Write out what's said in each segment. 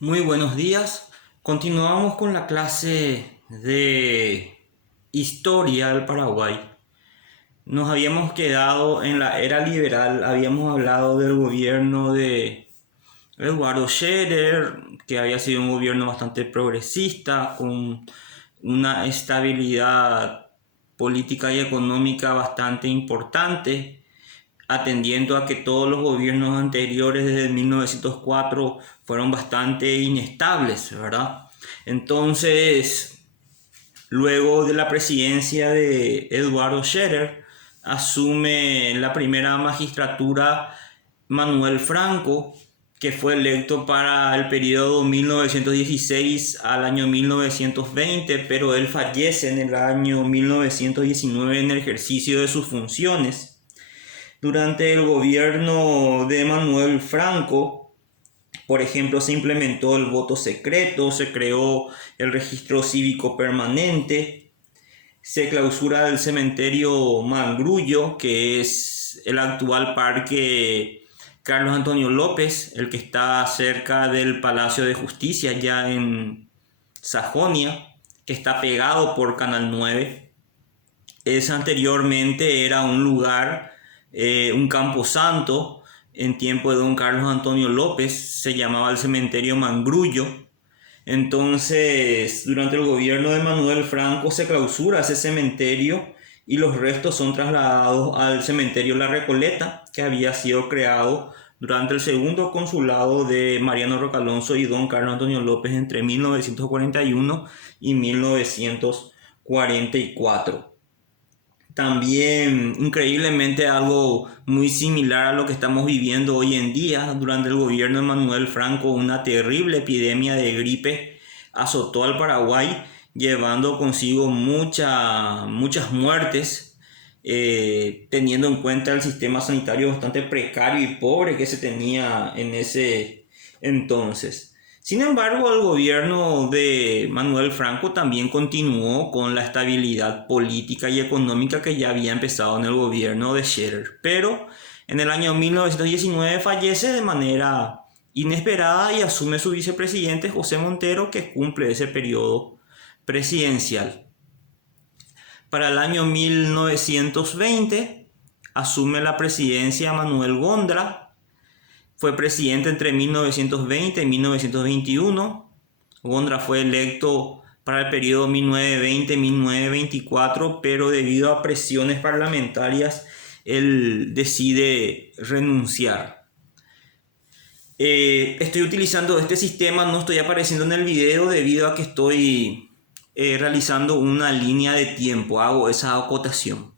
Muy buenos días. Continuamos con la clase de historia del Paraguay. Nos habíamos quedado en la era liberal, habíamos hablado del gobierno de Eduardo Scherer, que había sido un gobierno bastante progresista, con una estabilidad política y económica bastante importante, atendiendo a que todos los gobiernos anteriores desde 1904 fueron bastante inestables, ¿verdad? Entonces, luego de la presidencia de Eduardo Scherer, asume la primera magistratura Manuel Franco, que fue electo para el periodo 1916 al año 1920, pero él fallece en el año 1919 en el ejercicio de sus funciones. Durante el gobierno de Manuel Franco, por ejemplo, se implementó el voto secreto, se creó el registro cívico permanente, se clausura el cementerio Mangrullo, que es el actual parque Carlos Antonio López, el que está cerca del Palacio de Justicia, ya en Sajonia, que está pegado por Canal 9. Es anteriormente era un lugar, un camposanto, en tiempo de don Carlos Antonio López, se llamaba el cementerio Mangrullo. Entonces, durante el gobierno de Manuel Franco se clausura ese cementerio y los restos son trasladados al cementerio La Recoleta, que había sido creado durante el segundo consulado de Mariano Roca Alonso y don Carlos Antonio López entre 1941 y 1944. También, increíblemente, algo muy similar a lo que estamos viviendo hoy en día. Durante el gobierno de Manuel Franco, una terrible epidemia de gripe azotó al Paraguay, llevando consigo muchas muertes, teniendo en cuenta el sistema sanitario bastante precario y pobre que se tenía en ese entonces. Sin embargo, el gobierno de Manuel Franco también continuó con la estabilidad política y económica que ya había empezado en el gobierno de Scherer. Pero en el año 1919 fallece de manera inesperada y asume su vicepresidente José Montero, que cumple ese periodo presidencial. Para el año 1920 asume la presidencia Manuel Gondra. Fue presidente entre 1920 y 1921. Gondra fue electo para el periodo 1920-1924, pero debido a presiones parlamentarias, él decide renunciar. Estoy utilizando este sistema, no estoy apareciendo en el video debido a que estoy realizando una línea de tiempo, hago esa acotación.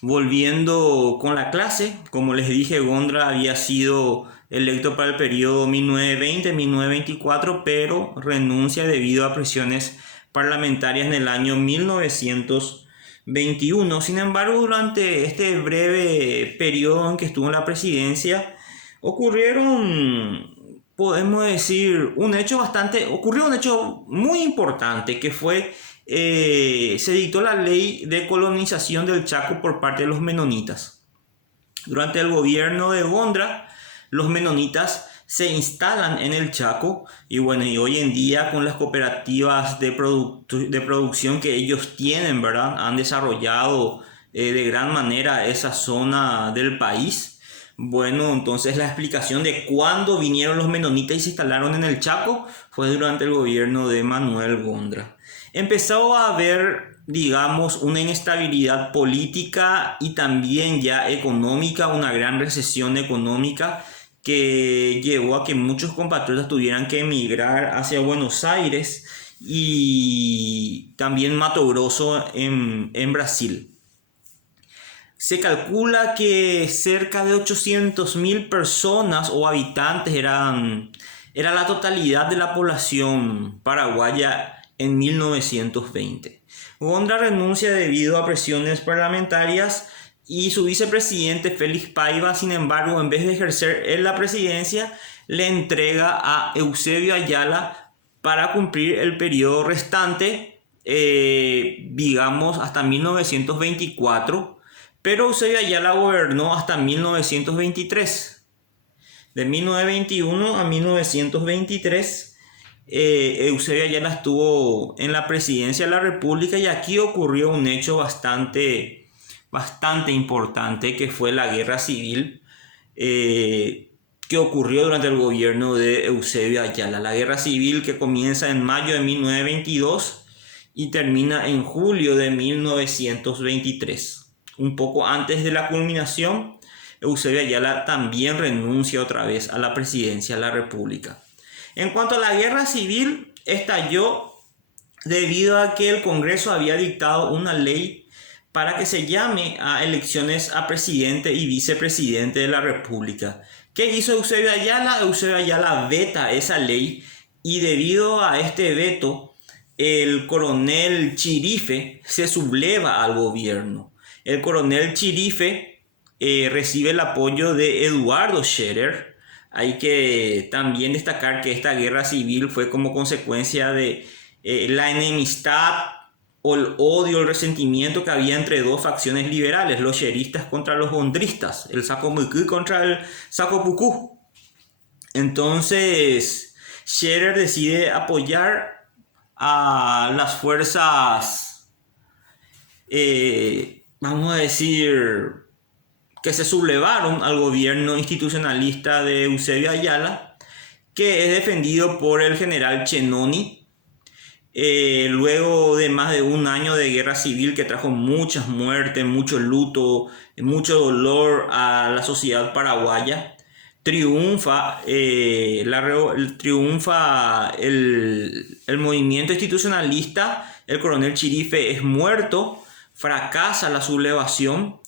Volviendo con la clase, como les dije, Gondra había sido electo para el periodo 1920-1924, pero renuncia debido a presiones parlamentarias en el año 1921. Sin embargo, durante este breve periodo en que estuvo en la presidencia, podemos decir, ocurrió un hecho muy importante que fue se dictó la ley de colonización del Chaco por parte de los menonitas. Durante el gobierno de Gondra, los menonitas se instalan en el Chaco y bueno, y hoy en día con las cooperativas de producción que ellos tienen, ¿verdad? Han desarrollado de gran manera esa zona del país. Bueno, entonces la explicación de cuándo vinieron los menonitas y se instalaron en el Chaco fue durante el gobierno de Manuel Gondra. Empezó a haber, digamos, una inestabilidad política y también ya económica, una gran recesión económica que llevó a que muchos compatriotas tuvieran que emigrar hacia Buenos Aires y también Mato Grosso en Brasil. Se calcula que cerca de 800.000 personas o habitantes era la totalidad de la población paraguaya en 1920. Gondra renuncia debido a presiones parlamentarias y su vicepresidente Félix Paiva, sin embargo, en vez de ejercer en la presidencia, le entrega a Eusebio Ayala para cumplir el periodo restante, digamos, hasta 1924. Pero Eusebio Ayala gobernó hasta 1923. De 1921 a 1923 Eusebio Ayala estuvo en la presidencia de la República y aquí ocurrió un hecho bastante importante, que fue la guerra civil que ocurrió durante el gobierno de Eusebio Ayala. La guerra civil que comienza en mayo de 1922 y termina en julio de 1923. Un poco antes de la culminación, Eusebio Ayala también renuncia otra vez a la presidencia de la República. En cuanto a la guerra civil, estalló debido a que el Congreso había dictado una ley para que se llame a elecciones a presidente y vicepresidente de la República. ¿Qué hizo Eusebio Ayala? Eusebio Ayala veta esa ley y debido a este veto, el coronel Chirife se subleva al gobierno. El coronel Chirife recibe el apoyo de Eduardo Scherer. Hay que también destacar que esta guerra civil fue como consecuencia de la enemistad o el odio, el resentimiento que había entre dos facciones liberales, los cheristas contra los gondristas, el Sacomukú contra el Sacopucú. Entonces, Scherer decide apoyar a las fuerzas, vamos a decir, que se sublevaron al gobierno institucionalista de Eusebio Ayala, que es defendido por el general Chenoni. Luego de más de un año de guerra civil que trajo muchas muertes, mucho luto, mucho dolor a la sociedad paraguaya, triunfa el movimiento institucionalista. El coronel Chirife es muerto, fracasa la sublevación,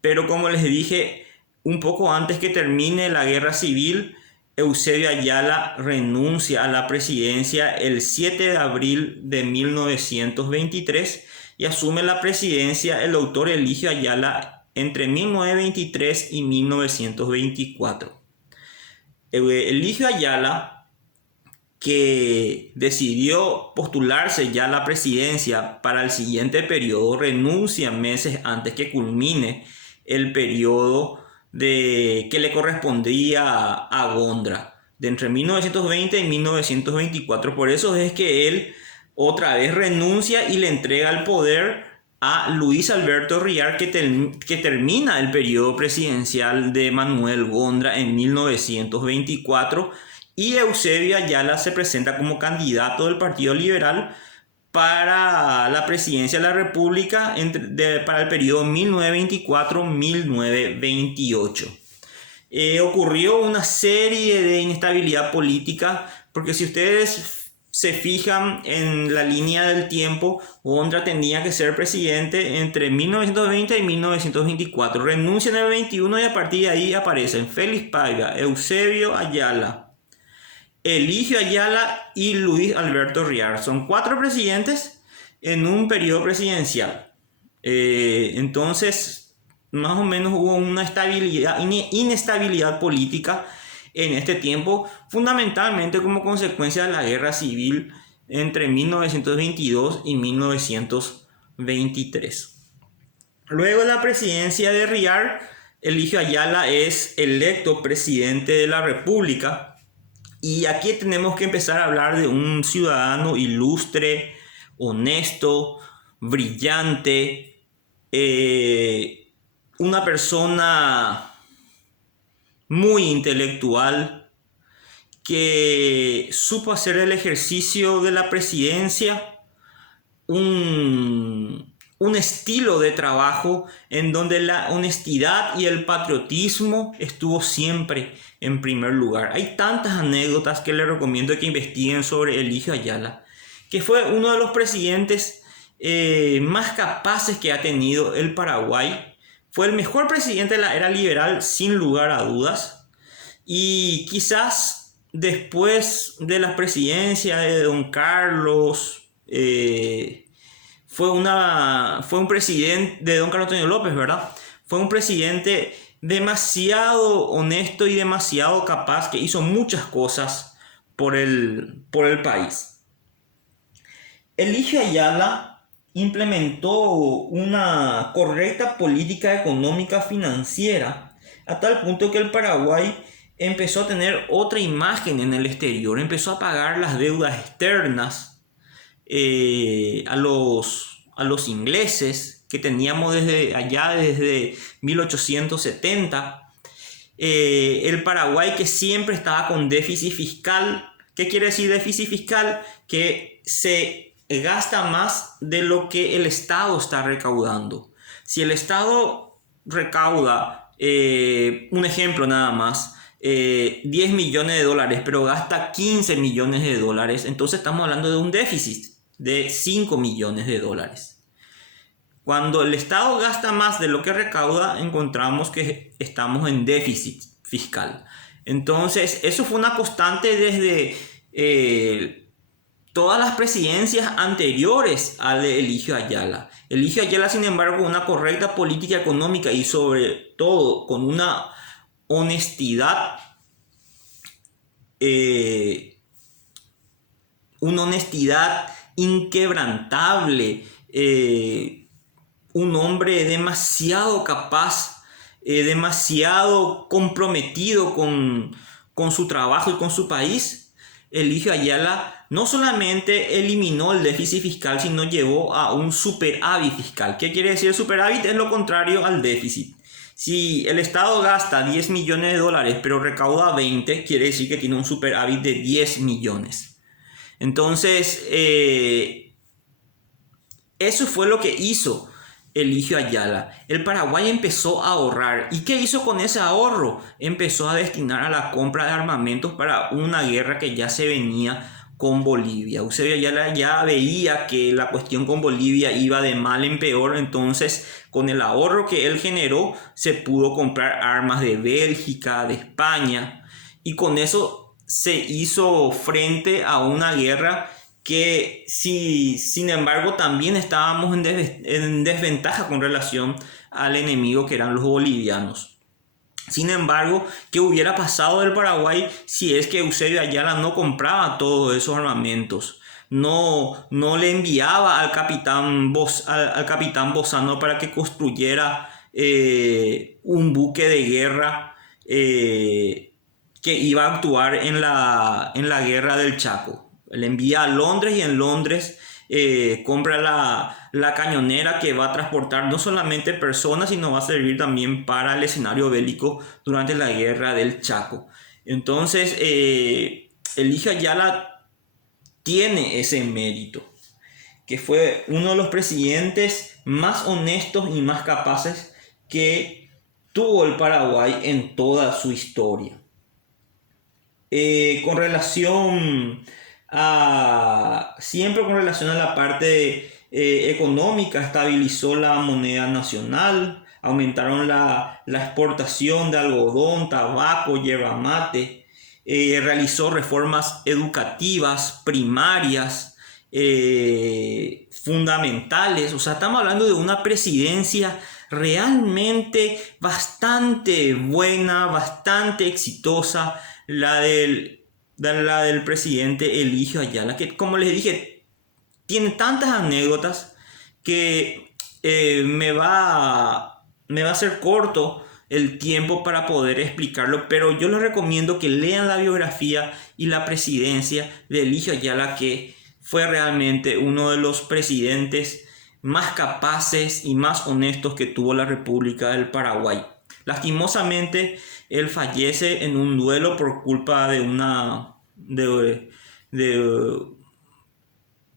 pero como les dije, un poco antes que termine la guerra civil, Eusebio Ayala renuncia a la presidencia el 7 de abril de 1923 y asume la presidencia el doctor Eligio Ayala entre 1923 y 1924. Eligio Ayala, que decidió postularse ya a la presidencia para el siguiente periodo, renuncia meses antes que culmine el periodo que le correspondía a Gondra, de entre 1920 y 1924. Por eso es que él otra vez renuncia y le entrega el poder a Luis Alberto Riar, que termina el periodo presidencial de Manuel Gondra en 1924, y Eusebio Ayala se presenta como candidato del Partido Liberal para la presidencia de la República para el periodo 1924-1928. Ocurrió una serie de inestabilidad política, porque si ustedes se fijan en la línea del tiempo, Gondra tenía que ser presidente entre 1920 y 1924. Renuncia en el 21 y a partir de ahí aparecen Félix Paiva, Eusebio Ayala, Eligio Ayala y Luis Alberto Riar. Son 4 presidentes en un periodo presidencial. Entonces, más o menos hubo una inestabilidad política en este tiempo, fundamentalmente como consecuencia de la guerra civil entre 1922 y 1923. Luego de la presidencia de Riar, Eligio Ayala es electo presidente de la República. Y aquí tenemos que empezar a hablar de un ciudadano ilustre, honesto, brillante, una persona muy intelectual que supo hacer el ejercicio de la presidencia un estilo de trabajo en donde la honestidad y el patriotismo estuvo siempre en primer lugar. Hay tantas anécdotas que les recomiendo que investiguen sobre Eligio Ayala, que fue uno de los presidentes más capaces que ha tenido el Paraguay. Fue el mejor presidente de la era liberal, sin lugar a dudas. Y quizás después de la presidencia de Don Carlos, fue un presidente de Don Carlos Antonio López, ¿verdad? Fue un presidente demasiado honesto y demasiado capaz, que hizo muchas cosas por el país. Eligio Ayala implementó una correcta política económica financiera a tal punto que el Paraguay empezó a tener otra imagen en el exterior, empezó a pagar las deudas externas a los ingleses que teníamos desde allá, desde 1870. El Paraguay, que siempre estaba con déficit fiscal. ¿Qué quiere decir déficit fiscal? Que se gasta más de lo que el Estado está recaudando. Si el Estado recauda, un ejemplo nada más, 10 millones de dólares, pero gasta 15 millones de dólares, entonces estamos hablando de un déficit de 5 millones de dólares. Cuando el Estado gasta más de lo que recauda, encontramos que estamos en déficit fiscal. Entonces, eso fue una constante desde todas las presidencias anteriores al de Eligio Ayala. Eligio Ayala, sin embargo, con una correcta política económica y sobre todo con una honestidad, inquebrantable, un hombre demasiado capaz, demasiado comprometido con su trabajo y con su país. Eligio Ayala no solamente eliminó el déficit fiscal, sino llevó a un superávit fiscal. ¿Qué quiere decir el superávit? Es lo contrario al déficit. Si el Estado gasta 10 millones de dólares pero recauda 20, quiere decir que tiene un superávit de 10 millones. Entonces, eso fue lo que hizo Eligio Ayala. El Paraguay empezó a ahorrar. ¿Y qué hizo con ese ahorro? Empezó a destinar a la compra de armamentos para una guerra que ya se venía con Bolivia. Eusebio Ayala ya veía que la cuestión con Bolivia iba de mal en peor, entonces con el ahorro que él generó se pudo comprar armas de Bélgica, de España, y con eso se hizo frente a una guerra que sin embargo también estábamos en desventaja con relación al enemigo que eran los bolivianos. Sin embargo, ¿qué hubiera pasado del Paraguay si es que Eusebio Ayala no compraba todos esos armamentos? No le enviaba al capitán Bozano para que construyera un buque de guerra que iba a actuar en la guerra del Chaco. Le envía a Londres y en Londres compra la cañonera que va a transportar no solamente personas, sino va a servir también para el escenario bélico durante la guerra del Chaco. Entonces, Eligio Ayala tiene ese mérito, que fue uno de los presidentes más honestos y más capaces que tuvo el Paraguay en toda su historia. Siempre con relación a la parte económica, estabilizó la moneda nacional, aumentaron la exportación de algodón, tabaco, yerba mate, realizó reformas educativas, primarias, fundamentales. O sea, estamos hablando de una presidencia realmente bastante buena, bastante exitosa, la del presidente Eligio Ayala, que, como les dije, tiene tantas anécdotas que me va a ser corto el tiempo para poder explicarlo, pero yo les recomiendo que lean la biografía y la presidencia de Eligio Ayala, que fue realmente uno de los presidentes más capaces y más honestos que tuvo la República del Paraguay. Lastimosamente, él fallece en un duelo por culpa de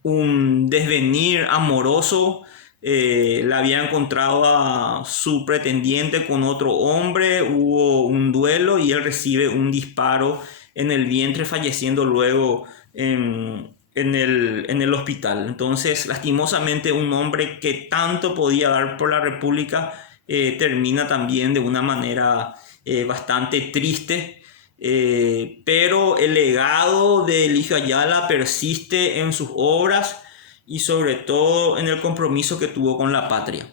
un desvenir amoroso. Le había encontrado a su pretendiente con otro hombre, hubo un duelo y él recibe un disparo en el vientre, falleciendo luego en el hospital. Entonces, lastimosamente, un hombre que tanto podía dar por la República termina también de una manera bastante triste. Pero el legado de Eligio Ayala persiste en sus obras y sobre todo en el compromiso que tuvo con la patria.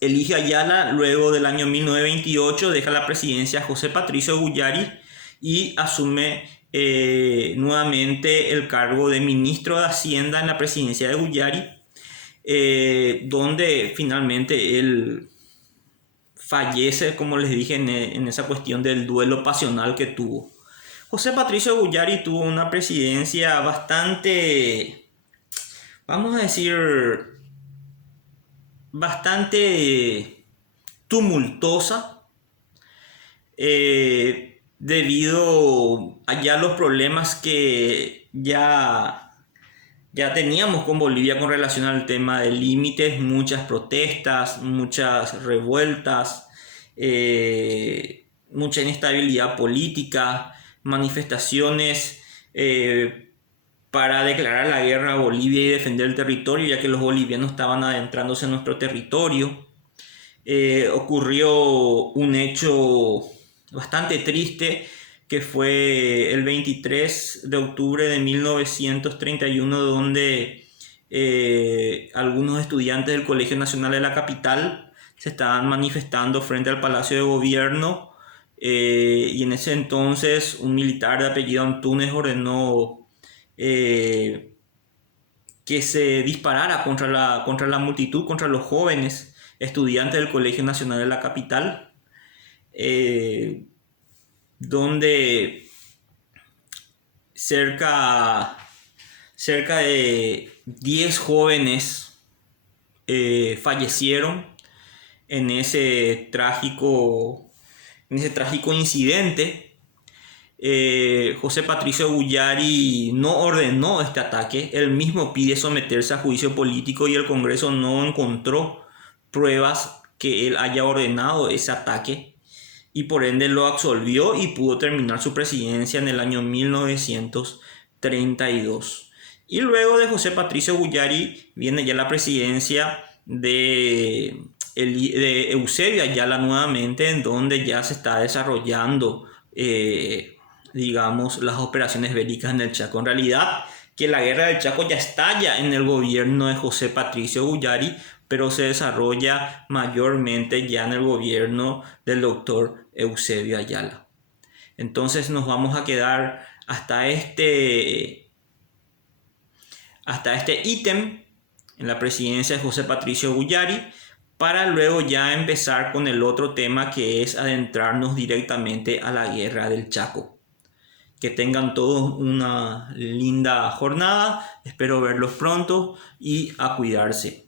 Eligio Ayala, luego del año 1928, deja la presidencia a José Patricio Guyary y asume nuevamente el cargo de ministro de Hacienda en la presidencia de Guyary, donde finalmente él fallece, como les dije, en esa cuestión del duelo pasional que tuvo. José Patricio Guyari tuvo una presidencia bastante, vamos a decir, bastante tumultuosa, debido a ya los problemas que ya teníamos con Bolivia con relación al tema de límites, muchas protestas, muchas revueltas, mucha inestabilidad política, manifestaciones para declarar la guerra a Bolivia y defender el territorio, ya que los bolivianos estaban adentrándose en nuestro territorio. Ocurrió un hecho bastante triste, que fue el 23 de octubre de 1931, donde algunos estudiantes del Colegio Nacional de la capital se estaban manifestando frente al Palacio de Gobierno, y en ese entonces un militar de apellido Antunes ordenó que se disparara contra la multitud, contra los jóvenes estudiantes del Colegio Nacional de la capital, donde cerca de 10 jóvenes fallecieron en ese trágico incidente. José Patricio Guyari no ordenó este ataque, él mismo pide someterse a juicio político y el Congreso no encontró pruebas que él haya ordenado ese ataque, y por ende lo absolvió y pudo terminar su presidencia en el año 1932. Y luego de José Patricio Guyari viene ya la presidencia de Eusebio Ayala nuevamente, en donde ya se está desarrollando digamos, las operaciones bélicas en el Chaco. En realidad, que la guerra del Chaco ya estalla en el gobierno de José Patricio Guyari, pero se desarrolla mayormente ya en el gobierno del doctor Eusebio Ayala. Entonces nos vamos a quedar hasta este ítem en la presidencia de José Patricio Guyari, para luego ya empezar con el otro tema, que es adentrarnos directamente a la guerra del Chaco. Que tengan todos una linda jornada, espero verlos pronto y a cuidarse.